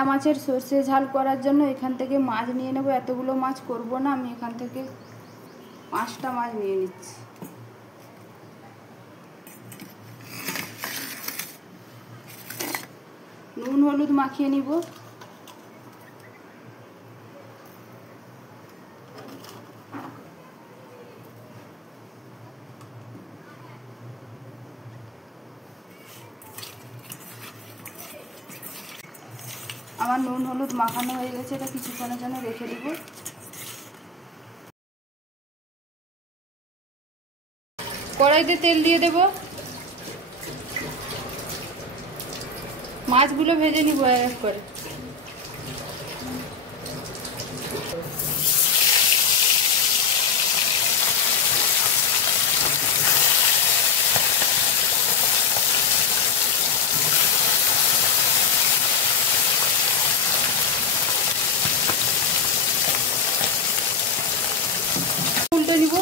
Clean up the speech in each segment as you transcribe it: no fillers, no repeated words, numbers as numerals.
বাটা মাছের সর্ষে ঝাল করার জন্য এখান থেকে মাছ নিয়ে নেব। এতগুলো মাছ করব না, আমি এখান থেকে 5টা মাছ নিয়ে নিচ্ছি। নুন হলুদ মাখিয়ে নিব। আমার নুন হলুদ মাখানো হয়ে গেছে, এটা কিছুক্ষণের জন্য রেখে দিব। কড়াইতে তেল দিয়ে দেব, মাছগুলো ভেজে নিব এক করে। উল্টে নিব।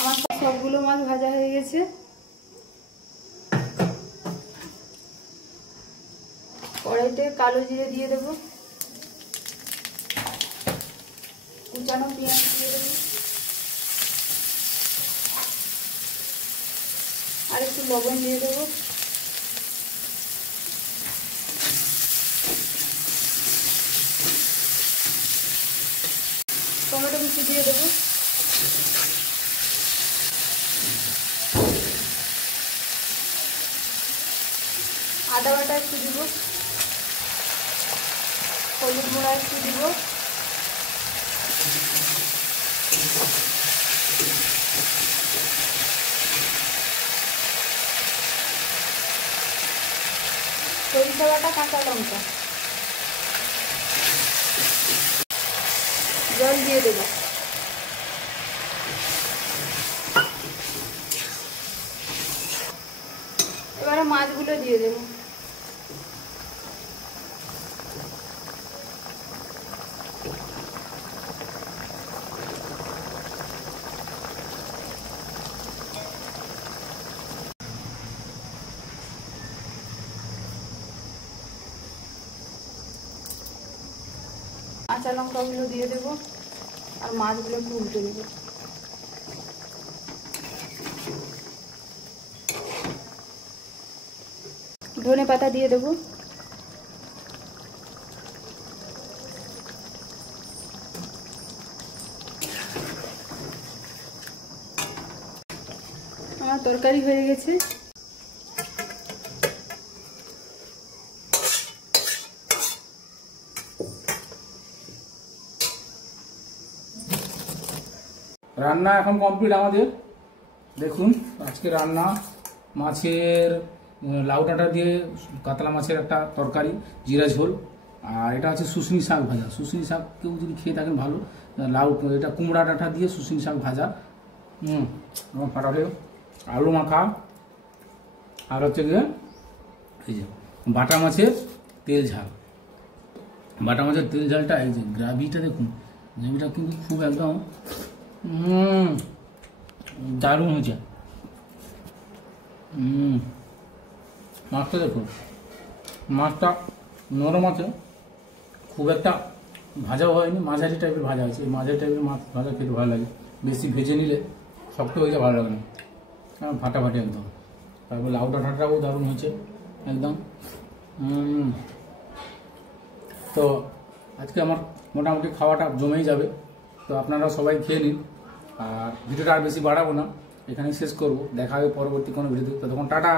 আমার সবগুলো মাছ ভাজা হয়ে গেছে। কড়াইতে কালো জিরে দিয়ে দেব, কুচানো পেঁয়াজ দিয়ে দেব, আর একটু লবণ দিয়ে দেব। টমেটো কুচি দিয়ে দেব। আদা বাটা একটু দিব, হলুদ গুঁড়া একটু দিব, সরিষা বাটা, কাঁচা লঙ্কা, জল দিয়ে দেব। এবারে মাছগুলো দিয়ে দেব। কাঁচা লঙ্কাগুলো দিয়ে দেব আর মাছগুলো একটু উল্টে দেব। ধনে পাতা দিয়ে দেব। আমার তরকারি হয়ে গেছে। রান্না এখন কমপ্লিট আমাদের। দেখুন আজকে রান্না মাছের লাউ ডাঁটা দিয়ে কাতলা মাছের একটা তরকারি, জিরা ঝোল, আর এটা হচ্ছে শুশনি শাক ভাজা। শুশনি শাক কেউ যদি খেয়ে থাকেন ভালো। লাউ, এটা কুমড়া ডাঁটা দিয়ে শুশনি শাক ভাজা, এবং পাটালে আলু মাখা, আর হচ্ছে গিয়ে এই যে বাটা মাছের তেল ঝাল। বাটা মাছের তেল ঝালটা, এই যে গ্রাভিটা দেখুন, গ্রাভিটা কিন্তু খুব একদম দারুণ হয়েছে। মাছটা দেখুন, মাছটা নরম আছে, খুব একটা ভাজাও হয়নি, মাঝারি টাইপের ভাজা আছে। এই মাঝারি টাইপের মাছ ভাজা খেতে ভালো লাগে। বেশি ভেজে নিলে শক্ত হয়ে যায়, ভালো লাগে না, ফাটাফাটি একদম। তারপর লাউ ডাঁটাটাও দারুণ হয়েছে একদম। তো আজকে আমার মোটামুটি খাওয়াটা জমেই যাবে। তো আপনারা সবাই খেয়ে নিন, আর ভিডিওটা আর বেশি বাড়াবো না, এখানেই শেষ করবো। দেখা হবে পরবর্তী কোনো ভিডিওতে। ততক্ষণ টাটা।